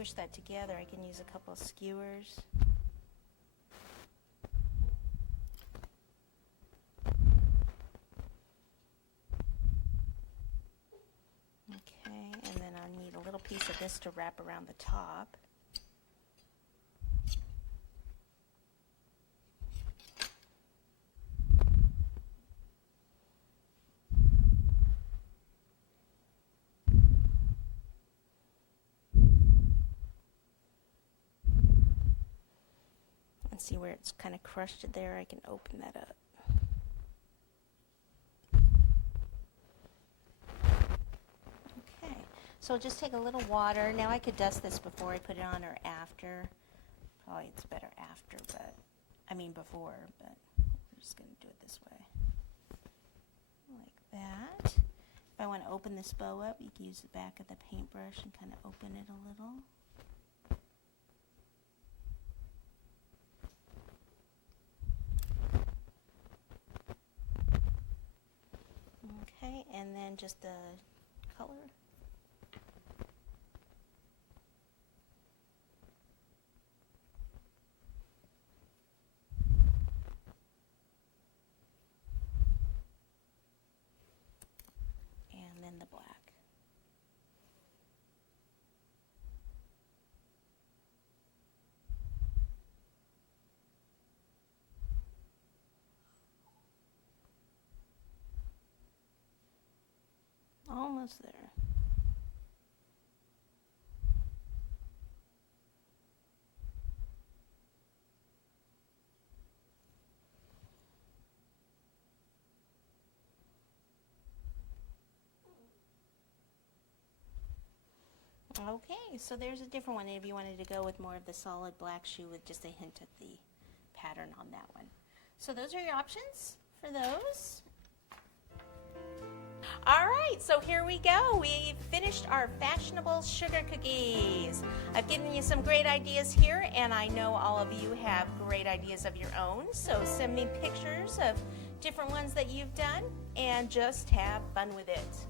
squish that together, I can use a couple of skewers. Okay, and then I need a little piece of this to wrap around the top. See where it's kind of crushed there, I can open that up. Okay, so just take a little water. Now I could dust this before I put it on or after. Probably it's better after, but before, but I'm just going to do it this way. Like that. If I want to open this bow up, you can use the back of the paintbrush and kind of open it a little. Okay, and then just the color. And then the black. Almost there. Okay, so there's a different one if you wanted to go with more of the solid black shoe with just a hint of the pattern on that one. So those are your options for those. All right, so here we go. We've finished our fashionable sugar cookies. I've given you some great ideas here, and I know all of you have great ideas of your own. So send me pictures of different ones that you've done, and just have fun with it.